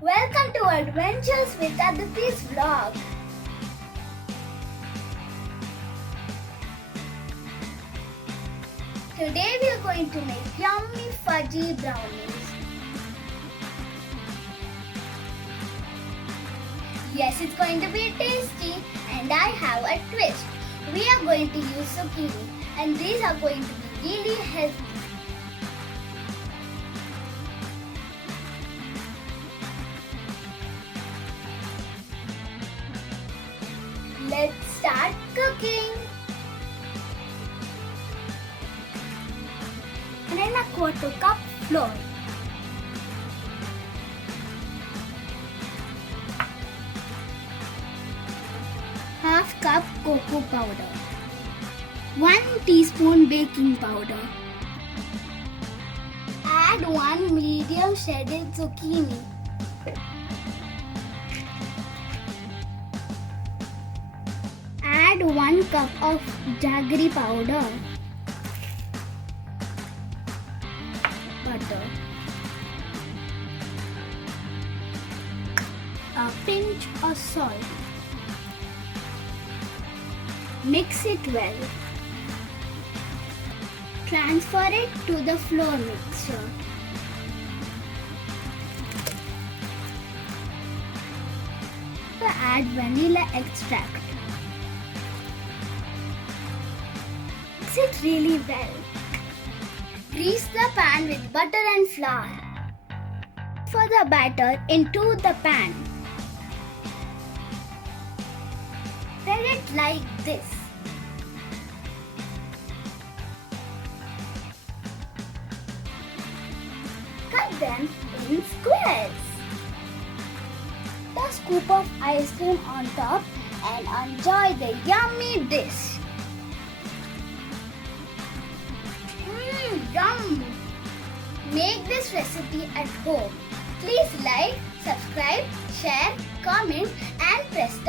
Welcome to Adventures with Aditi's vlog. Today we are going to make yummy fudgy brownies. Yes, it's going to be tasty and I have a twist. We are going to use zucchini and these are going to be really healthy. Let's start cooking. 1¼ cup flour. Half cup cocoa powder. 1 teaspoon baking powder. Add 1 medium shredded zucchini. Add 1 cup of jaggery powder. Butter. A pinch of salt. Mix it well. Transfer it to the flour mixture. Add vanilla extract. Mix it really well. Grease the pan with butter and flour. Pour the batter into the pan. Spread it like this. Cut them in squares. Put a scoop of ice cream on top and enjoy the yummy dish. Yum! Make this recipe at home. Please like, subscribe, share, comment and press the